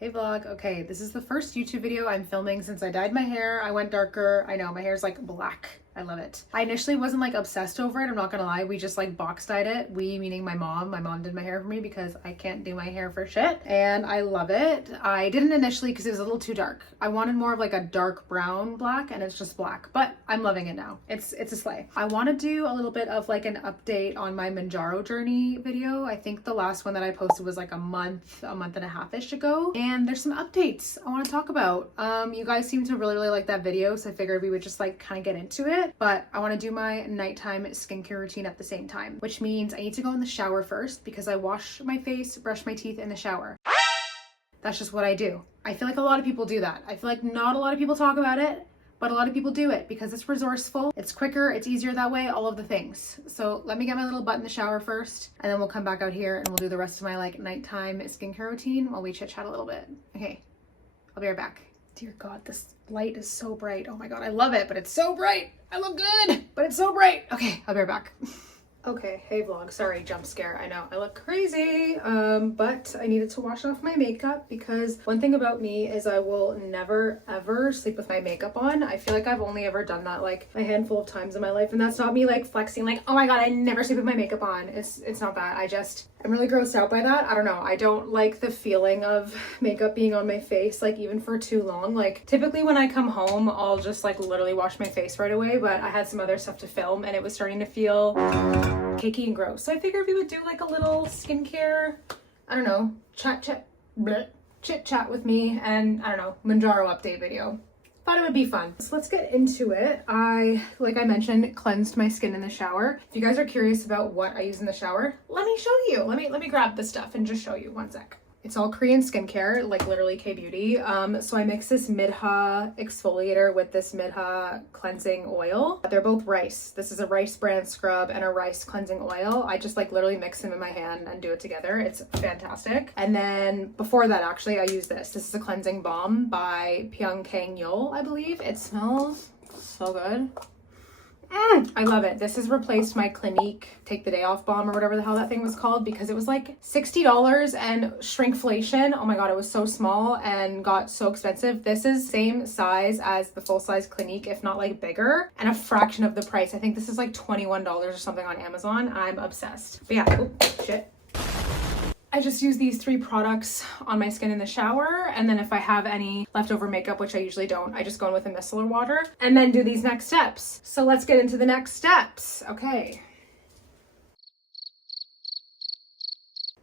Hey vlog. Okay, this is the first YouTube video I'm filming since I dyed my hair. I went darker. I know, my hair's like black. I love it. I initially wasn't like obsessed over it, I'm not gonna lie. We just like box dyed it. We meaning my mom. My mom did my hair for me because I can't do my hair for shit. And I love it. I didn't initially because it was a little too dark. I wanted more of like a dark brown black and it's just black. But I'm loving it now. It's a slay. I want to do a little bit of like an update on my Mounjaro journey video. I think the last one that I posted was like a month and a half-ish ago. And there's some updates I want to talk about. You guys seem to really like that video, so I figured we would just like kind of get into it. But I want to do my nighttime skincare routine at the same time, which means I need to go in the shower first because I wash my face, brush my teeth in the shower. That's just what I do. I feel like a lot of people do that. I feel like not a lot of people talk about it, but a lot of people do it because it's resourceful, it's quicker, it's easier that way, all of the things. So let me get my little butt in the shower first, and then we'll come back out here and we'll do the rest of my like nighttime skincare routine while we chit chat a little bit. Okay, I'll be right back. Dear God, this light is so bright. Oh my God, I love it, but it's so bright. I look good, but it's so bright. Okay, I'll be right back. Okay, hey vlog, sorry, jump scare. I know I look crazy, but I needed to wash off my makeup because one thing about me is I will never ever sleep with my makeup on. I feel like I've only ever done that like a handful of times in my life, and that's not me like flexing like, oh my God, I never sleep with my makeup on. It's not that. I'm really grossed out by that. I don't know. I don't like the feeling of makeup being on my face, like even for too long. Like typically when I come home, I'll just like literally wash my face right away, but I had some other stuff to film and it was starting to feel cakey and gross. So I figured we would do like a little skincare, I don't know, chit chat with me and I don't know, Mounjaro update video. Thought it would be fun. So let's get into it. Like I mentioned, cleansed my skin in the shower. If you guys are curious about what I use in the shower, let me show you. Let me grab the stuff and just show you. One sec. It's all Korean skincare, like literally K-beauty. So I mix this Midha exfoliator with this Midha cleansing oil. They're both rice. This is a rice brand scrub and a rice cleansing oil. I just like literally mix them in my hand and do it together. It's fantastic. And then before that, actually, I use this. This is a cleansing balm by Pyongkang, I believe. It smells so good. I love it. This has replaced my Clinique Take the Day Off balm or whatever the hell that thing was called because it was like $60 and shrinkflation. Oh my God, it was so small and got so expensive. This is same size as the full size Clinique, if not like bigger, and a fraction of the price. I think this is like $21 or something on Amazon. I'm obsessed. But yeah, oh shit. I just use these 3 products on my skin in the shower, and then if I have any leftover makeup, which I usually don't, I just go in with a micellar water and then do these next steps. So let's get into the next steps. Okay.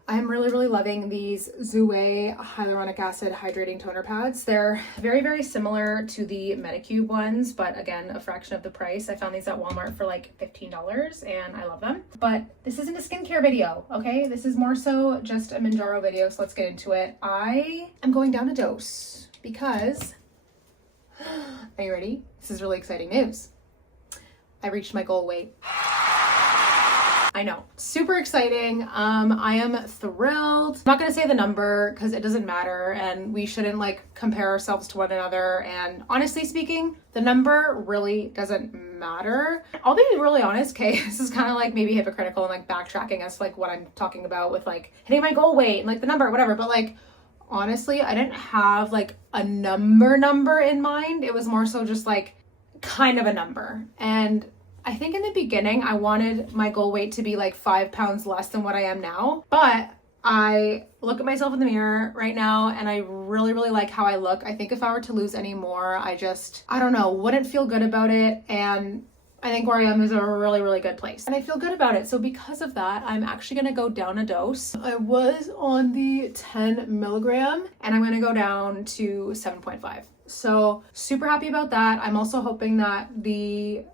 I'm really loving these Zoué hyaluronic acid hydrating toner pads. They're very similar to the Medicube ones, but again, a fraction of the price. I found these at Walmart for like $15 and I love them. But this isn't a skincare video, okay? This is more so just a Mounjaro video, so let's get into it. I am going down a dose because, are you ready? This is really exciting news. I reached my goal weight. I know, super exciting. I am thrilled. I'm not gonna say the number because it doesn't matter and we shouldn't like compare ourselves to one another. And honestly speaking, the number really doesn't matter. I'll be really honest, okay, this is kind of like maybe hypocritical and like backtracking as like what I'm talking about with like hitting my goal weight and like the number, whatever. But like, honestly, I didn't have like a number in mind. It was more so just like kind of a number. And I think in the beginning, I wanted my goal weight to be like 5 pounds less than what I am now. But I look at myself in the mirror right now and I really like how I look. I think if I were to lose any more, I don't know, wouldn't feel good about it. And I think where I am is a really good place. And I feel good about it. So because of that, I'm actually gonna go down a dose. I was on the 10 milligram and I'm gonna go down to 7.5. So super happy about that. I'm also hoping that the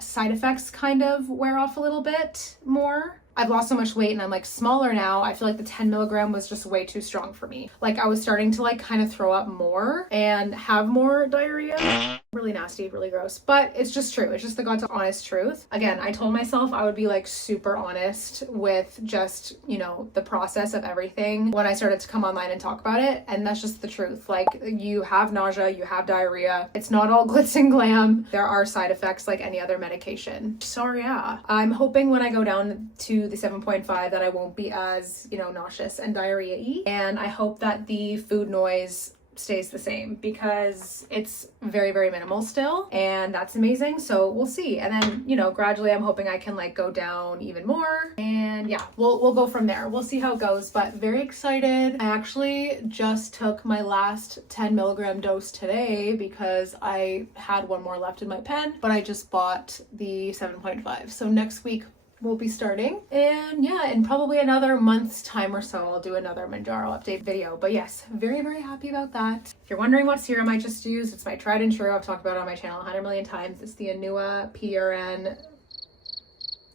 side effects kind of wear off a little bit more. I've lost so much weight and I'm like smaller now. I feel like the 10 milligram was just way too strong for me. Like I was starting to like kind of throw up more and have more diarrhea. Really nasty, really gross, but it's just true. It's just the God's honest truth. Again, I told myself I would be like super honest with just, you know, the process of everything when I started to come online and talk about it. And that's just the truth. Like you have nausea, you have diarrhea. It's not all glitz and glam. There are side effects like any other medication. So yeah, I'm hoping when I go down to the 7.5 that I won't be as, you know, nauseous and diarrhea-y. And I hope that the food noise stays the same because it's very, very minimal still, and that's amazing. So we'll see. And then, you know, gradually I'm hoping I can like go down even more, and yeah, we'll go from there. We'll see how it goes, but very excited. I actually just took my last 10 milligram dose today because I had one more left in my pen, but I just bought the 7.5. So next week we'll be starting, and yeah, in probably another month's time or so I'll do another Mounjaro update video. But yes, very, very happy about that. If you're wondering what serum I just used, it's my tried and true. I've talked about it on my channel 100 million times. It's the Anua PRN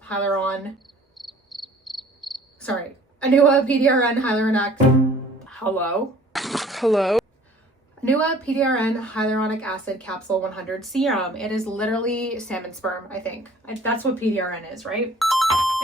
Hyaluron, sorry, Anua PDRN Hyaluronic, hello Anua PDRN Hyaluronic Acid Capsule 100 Serum. It is literally salmon sperm, I think. That's what PDRN is, right?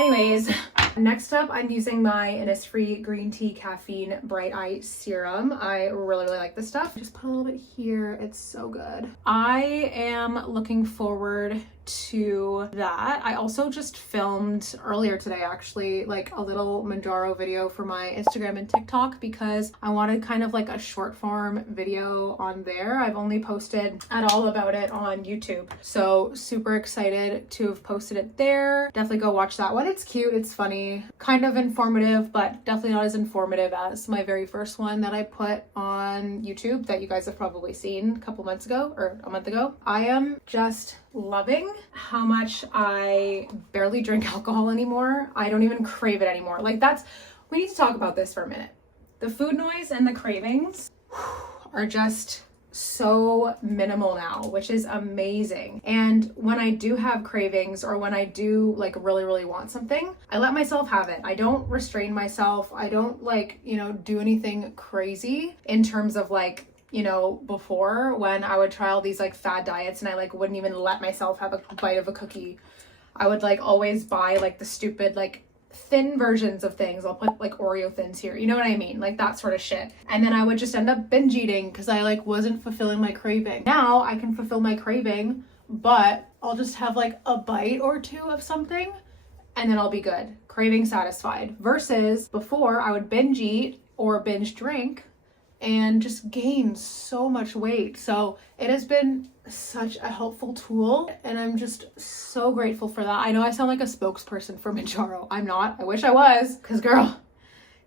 Anyways, next up, I'm using my Innisfree Green Tea Caffeine Bright Eye Serum. I really, really like this stuff. Just put a little bit here. It's so good. I am looking forward to that. I also just filmed earlier today, actually, like a little Mounjaro video for my Instagram and TikTok because I wanted kind of like a short form video on there. I've only posted at all about it on YouTube. So super excited to have posted it there. Definitely go watch that one. It's cute, it's funny, kind of informative, but definitely not as informative as my very first one that I put on YouTube that you guys have probably seen a couple months ago or a month ago. I am just loving how much I barely drink alcohol anymore. I don't even crave it anymore. Like we need to talk about this for a minute. The food noise and the cravings are just so minimal now, which is amazing. And when I do have cravings or when I do like really, really want something, I let myself have it. I don't restrain myself. I don't like, you know, do anything crazy in terms of like, you know, before when I would try all these like fad diets and I like wouldn't even let myself have a bite of a cookie. I would like always buy like the stupid like thin versions of things. I'll put like Oreo thins here, you know what I mean, like that sort of shit. And then I would just end up binge eating because I like wasn't fulfilling my craving. Now I can fulfill my craving, but I'll just have like a bite or two of something and then I'll be good, craving satisfied. Versus before I would binge eat or binge drink and just gain so much weight. So it has been such a helpful tool and I'm just so grateful for that. I know I sound like a spokesperson for Mounjaro. I'm not. I wish I was, because girl,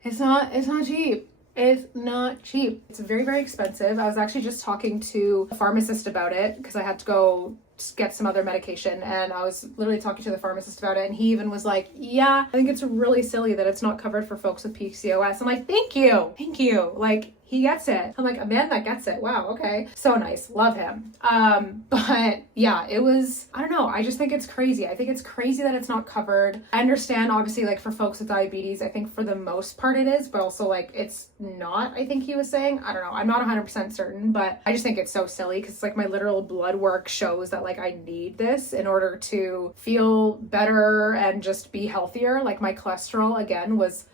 it's not cheap. It's not cheap. It's very, very expensive. I was actually just talking to a pharmacist about it because I had to go get some other medication, and I was literally talking to the pharmacist about it, and he even was like, yeah, I think it's really silly that it's not covered for folks with PCOS. I'm like, thank you. Like, he gets it. I'm like, a man that gets it. Wow, okay. So nice. Love him. But yeah, it was, I don't know. I just think it's crazy. I think it's crazy that it's not covered. I understand, obviously, like for folks with diabetes, I think for the most part it is, but also like it's not, I think he was saying. I don't know. I'm not 100% certain, but I just think it's so silly because it's like my literal blood work shows that like I need this in order to feel better and just be healthier. Like my cholesterol, again, was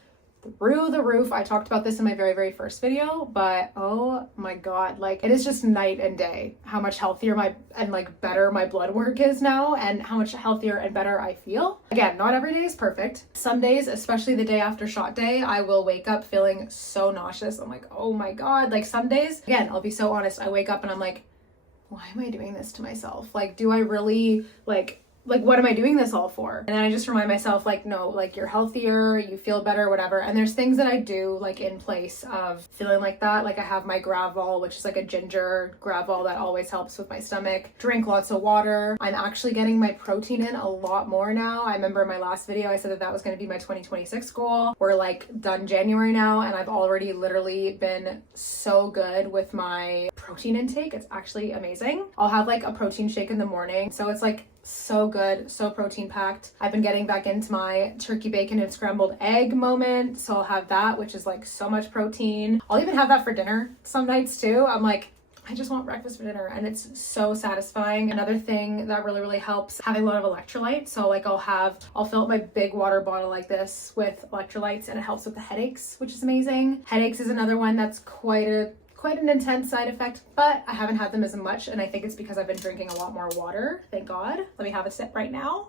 through the roof. I talked about this in my very, very first video, but oh my God, like it is just night and day how much healthier and like better my blood work is now and how much healthier and better I feel. Again, not every day is perfect. Some days, especially the day after shot day, I will wake up feeling so nauseous. I'm like, oh my God. Like some days, again, I'll be so honest, I wake up and I'm like, why am I doing this to myself? Like, do I really like what am I doing this all for? And then I just remind myself like, no, like you're healthier, you feel better, whatever. And there's things that I do like in place of feeling like that. Like I have my Gravol, which is like a ginger Gravol that always helps with my stomach. Drink lots of water. I'm actually getting my protein in a lot more now. I remember in my last video, I said that was going to be my 2026 goal. We're like done January now. And I've already literally been so good with my protein intake. It's actually amazing. I'll have like a protein shake in the morning. So it's like so good, so protein packed. I've been getting back into my turkey bacon and scrambled egg moment, so I'll have that, which is like so much protein. I'll even have that for dinner some nights too. I'm like, I just want breakfast for dinner, and it's so satisfying. Another thing that really, really helps, having a lot of electrolytes. So like I'll fill up my big water bottle like this with electrolytes, and it helps with the headaches, which is amazing. Headaches is another one that's quite an intense side effect, but I haven't had them as much, and I think it's because I've been drinking a lot more water, thank God. Let me have a sip right now.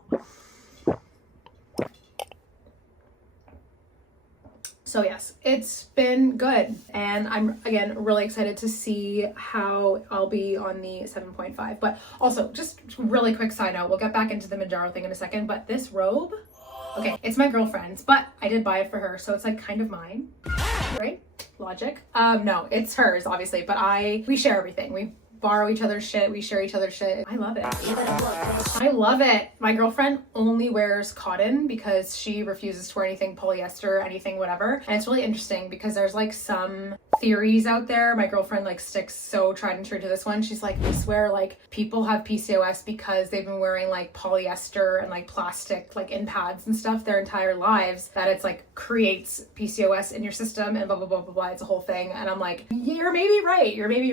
So yes, it's been good. And I'm, again, really excited to see how I'll be on the 7.5. But also, just really quick side note, we'll get back into the Mounjaro thing in a second, but this robe, okay, it's my girlfriend's, but I did buy it for her, so it's like kind of mine, right? Logic. No, it's hers, obviously, but we share everything. We borrow each other's shit, we share each other's shit. I love it. I love it. My girlfriend only wears cotton because she refuses to wear anything polyester, anything whatever. And it's really interesting because there's like some theories out there. My girlfriend like sticks so tried and true to this one. She's like, I swear like people have PCOS because they've been wearing like polyester and like plastic like in pads and stuff their entire lives, that it's like creates PCOS in your system and blah blah blah blah blah. It's a whole thing. And I'm like, you're maybe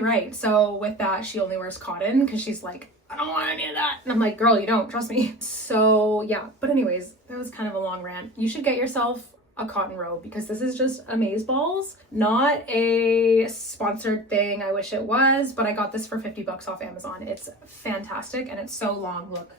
right. So with that, she only wears cotton because she's like, I don't want any of that. And I'm like, girl, you don't, trust me. So yeah, but anyways, that was kind of a long rant. You should get yourself a cotton robe because this is just amazeballs. Not a sponsored thing. I wish it was, but I got this for 50 bucks off Amazon. It's fantastic and it's so long. Look.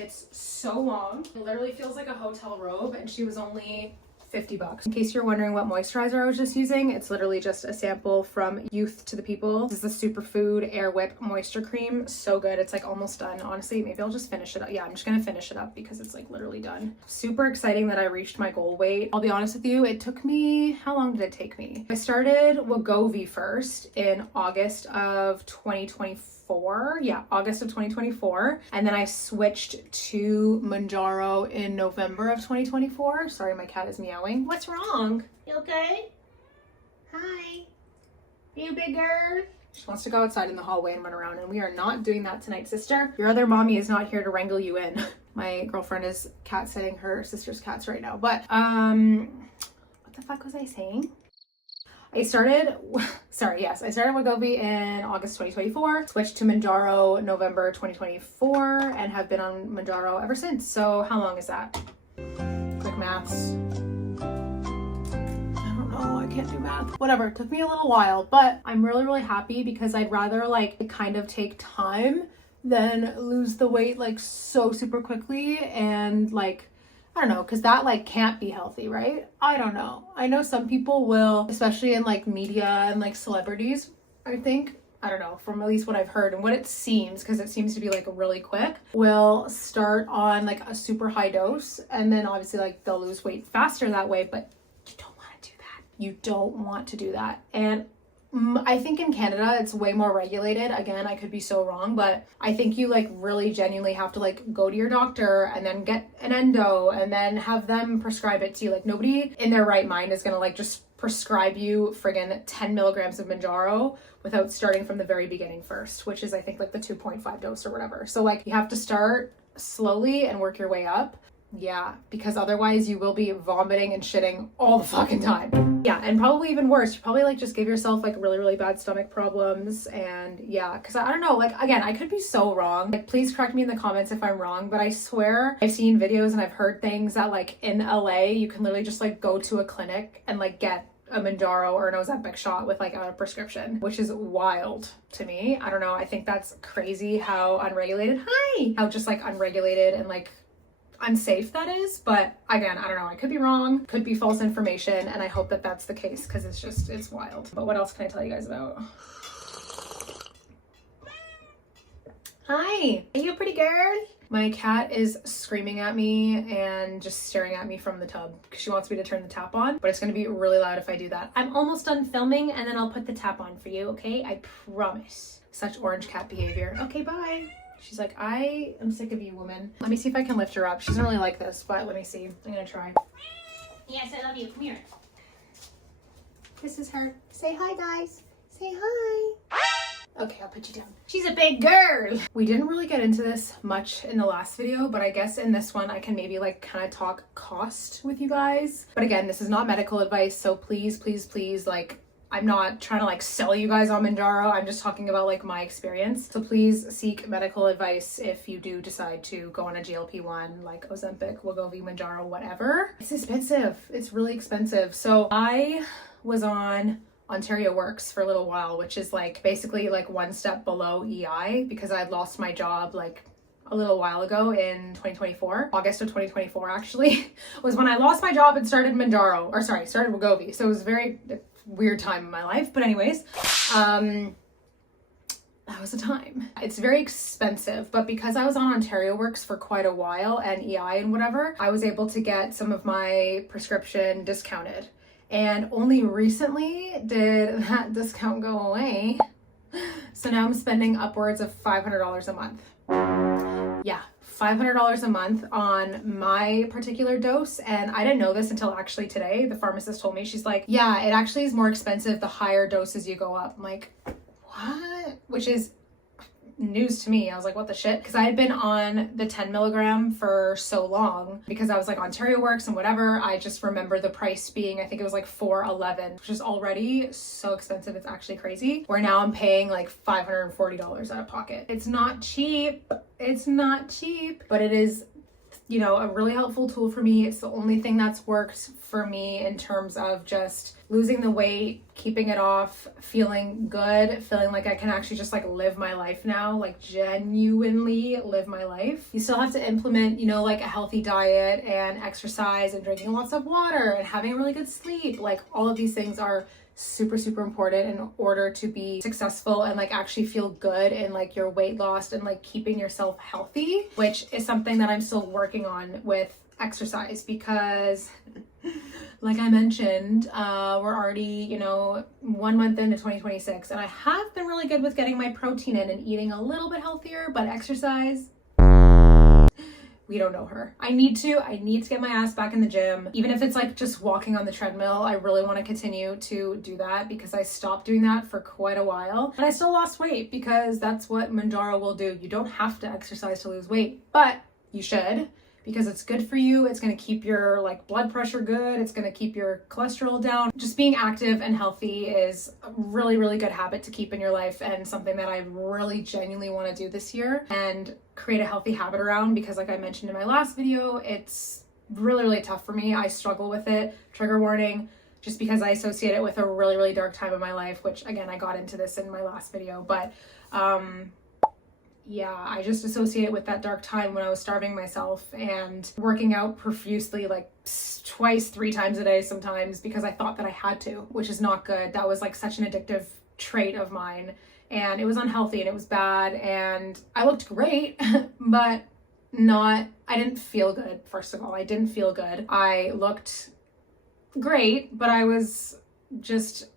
It's so long. It literally feels like a hotel robe and she was only 50 bucks. In case you're wondering what moisturizer I was just using, it's literally just a sample from Youth to the People. This is the Superfood Air Whip Moisture Cream. So good. It's like almost done. Honestly, maybe I'll just finish it up. Yeah, I'm just gonna finish it up because it's like literally done. Super exciting that I reached my goal weight. I'll be honest with you, it took me, how long did it take me? I started Wegovy first in August of 2024. Yeah, August of 2024. And then I switched to Mounjaro in November of 2024. Sorry, my cat is meowing. What's wrong? You okay? Hi. You big girl? She wants to go outside in the hallway and run around, and we are not doing that tonight, sister. Your other mommy is not here to wrangle you in. My girlfriend is cat sitting her sister's cats right now. But what the fuck was I saying? I started Wegovy in August 2024, switched to Mounjaro November 2024, and have been on Mounjaro ever since. So how long is that? Quick maths. I don't know, I can't do math. Whatever, it took me a little while, but I'm really happy because I'd rather like kind of take time than lose the weight like so super quickly and like, I don't know, because that like can't be healthy, right? I don't know. I know some people will, especially in like media and like celebrities, I think, I don't know, from at least what I've heard and what it seems, because it seems to be like really quick, will start on like a super high dose and then obviously like they'll lose weight faster that way, but you don't want to do that. You don't want to do that. And I think in Canada it's way more regulated. Again, I could be so wrong, but I think you like really genuinely have to like go to your doctor and then get an endo and then have them prescribe it to you. Like nobody in their right mind is gonna like just prescribe you friggin' 10 milligrams of Mounjaro without starting from the very beginning first, which is I think like the 2.5 dose or whatever. So like you have to start slowly and work your way up. Yeah, because otherwise you will be vomiting and shitting all the fucking time. Yeah, and probably even worse, you probably like just give yourself like really bad stomach problems. And yeah, because I don't know, like again, I could be so wrong. Like please correct me in the comments if I'm wrong, but I swear I've seen videos and I've heard things that like in LA you can literally just like go to a clinic and like get a Mounjaro or an Ozempic shot with like a prescription, which is wild to me. I don't know, I think that's crazy how unregulated, how just like unregulated and like unsafe that is. But again, I don't know, I could be wrong, could be false information, and I hope that that's the case because it's wild. But what else can I tell you guys about? Hi, are you a pretty girl? My cat is screaming at me and just staring at me from the tub because she wants me to turn the tap on, but it's going to be really loud if I do that. I'm almost done filming and then I'll put the tap on for you, okay? I promise. Such orange cat behavior. Okay, bye. She's like, I am sick of you, woman. Let me see if I can lift her up. She doesn't really like this, but let me see. I'm gonna try. Yes, I love you. Come here. This is her. Say hi, guys. Say hi. Okay, I'll put you down. She's a big girl. We didn't really get into this much in the last video, but I guess in this one I can maybe like kind of talk cost with you guys. But again, this is not medical advice, so please, like, I'm not trying to like sell you guys on Mounjaro. I'm just talking about like my experience. So please seek medical advice if you do decide to go on a GLP-1 like Ozempic, Wegovy, Mounjaro, whatever. It's expensive. It's really expensive. So I was on Ontario Works for a little while, which is like basically like one step below EI because I'd lost my job like a little while ago in 2024, August of 2024 actually, was when I lost my job and started Mounjaro, or sorry, started Wegovy. So it was a very weird time in my life. But anyways, that was a time. It's very expensive, but because I was on Ontario Works for quite a while and EI and whatever, I was able to get some of my prescription discounted. And only recently did that discount go away. So now I'm spending upwards of $500 a month. Yeah, $500 a month on my particular dose. And I didn't know this until actually today. The pharmacist told me, she's like, yeah, it actually is more expensive the higher doses you go up. I'm like, what? Which is news to me. I was like, what the shit? Because I had been on the 10 milligram for so long because I was like Ontario Works and whatever. I just remember the price being, I think it was like $411, which is already so expensive. It's actually crazy. Where now I'm paying like $540 out of pocket. It's not cheap. It's not cheap, but it is, you know, a really helpful tool for me. It's the only thing that's worked for me in terms of just losing the weight, keeping it off, feeling good, feeling like I can actually just like live my life now, like genuinely live my life. You still have to implement, you know, like a healthy diet and exercise and drinking lots of water and having a really good sleep. Like all of these things are super, super important in order to be successful and like actually feel good in like your weight loss and like keeping yourself healthy, which is something that I'm still working on with exercise because like I mentioned, we're already, you know, 1 month into 2026 and I have been really good with getting my protein in and eating a little bit healthier, but exercise, we don't know her. I need to get my ass back in the gym. Even if it's like just walking on the treadmill, I really want to continue to do that because I stopped doing that for quite a while. And I still lost weight because that's what Mounjaro will do. You don't have to exercise to lose weight, but you should because it's good for you. It's going to keep your like blood pressure good. It's going to keep your cholesterol down. Just being active and healthy is a really, really good habit to keep in your life and something that I really genuinely want to do this year and create a healthy habit around because like I mentioned in my last video, it's really, really tough for me. I struggle with it. Trigger warning, just because I associate it with a really, really dark time in my life, which again, I got into this in my last video, but yeah, I just associate it with that dark time when I was starving myself and working out profusely like twice, 3 times a day sometimes because I thought that I had to, which is not good. That was like such an addictive trait of mine and it was unhealthy and it was bad and I looked great, but I didn't feel good. First of all, I didn't feel good. I looked great, but I was just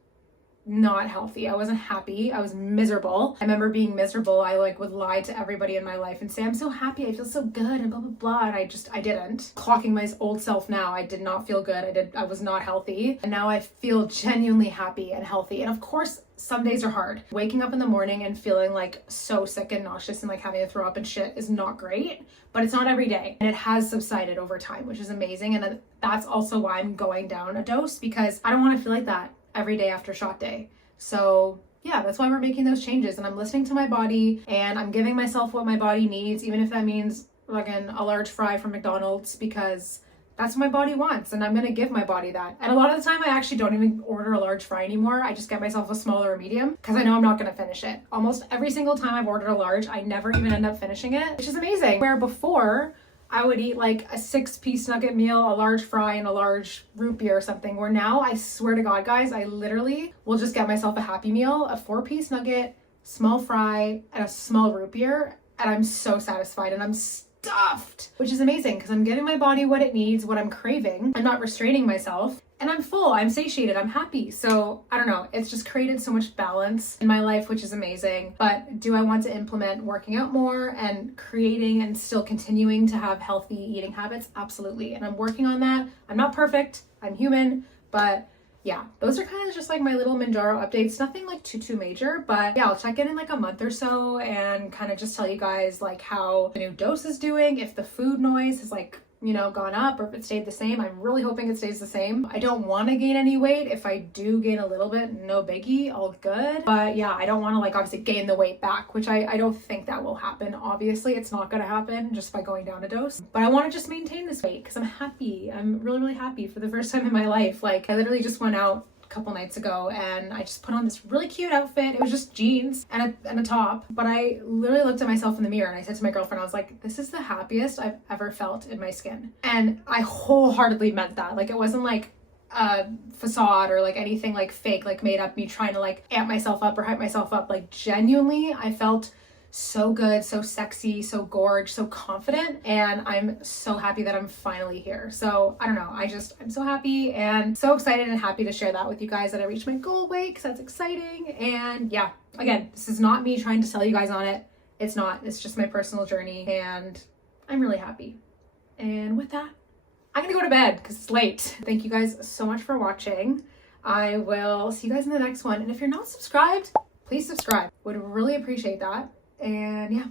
not healthy. I wasn't happy. I was miserable. I remember being miserable. I like would lie to everybody in my life and say, I'm so happy. I feel so good and blah, blah, blah. And I didn't. Clocking my old self now, I did not feel good. I was not healthy. And now I feel genuinely happy and healthy. And of course, some days are hard. Waking up in the morning and feeling like so sick and nauseous and like having to throw up and shit is not great, but it's not every day. And it has subsided over time, which is amazing. And that's also why I'm going down a dose because I don't want to feel like that every day after shot day. So yeah, that's why we're making those changes and I'm listening to my body and I'm giving myself what my body needs, even if that means like a large fry from McDonald's because that's what my body wants and I'm going to give my body that. And a lot of the time I actually don't even order a large fry anymore. I just get myself a small or a medium because I know I'm not going to finish it. Almost every single time I've ordered a large, I never even end up finishing it, which is amazing. Where before I would eat like a 6-piece nugget meal, a large fry, and a large root beer or something. Where now, I swear to God, guys, I literally will just get myself a Happy Meal, a 4-piece nugget, small fry, and a small root beer. And I'm so satisfied and I'm stuffed, which is amazing because I'm giving my body what it needs, what I'm craving. I'm not restraining myself. And I'm full, I'm satiated, I'm happy. So I don't know, it's just created so much balance in my life, which is amazing. But do I want to implement working out more and creating and still continuing to have healthy eating habits? Absolutely. And I'm working on that. I'm not perfect, I'm human, but yeah, those are kind of just like my little Mounjaro updates. Nothing like too major, but yeah, I'll check in like a month or so and kind of just tell you guys like how the new dose is doing, if the food noise has like, you know, gone up or if it stayed the same. I'm really hoping it stays the same. I don't want to gain any weight. If I do gain a little bit, no biggie, all good. But yeah, I don't want to like obviously gain the weight back, which I don't think that will happen. Obviously, it's not going to happen just by going down a dose. But I want to just maintain this weight because I'm happy. I'm really, really happy for the first time in my life. Like I literally just went out couple nights ago, and I just put on this really cute outfit. It was just jeans and a top, but I literally looked at myself in the mirror and I said to my girlfriend, I was like, this is the happiest I've ever felt in my skin. And I wholeheartedly meant that. Like, it wasn't like a facade or like anything like fake, like made up, me trying to like amp myself up or hype myself up. Like, genuinely, I felt so good, so sexy, so gorge, so confident, and I'm so happy that I'm finally here. So I don't know, I'm so happy and so excited and happy to share that with you guys, that I reached my goal weight, because that's exciting. And yeah, again, this is not me trying to sell you guys on it. It's not. It's just my personal journey, and I'm really happy. And with that, I'm gonna go to bed because it's late. Thank you guys so much for watching. I will see you guys in the next one, and if you're not subscribed, please subscribe. Would really appreciate that. And yeah,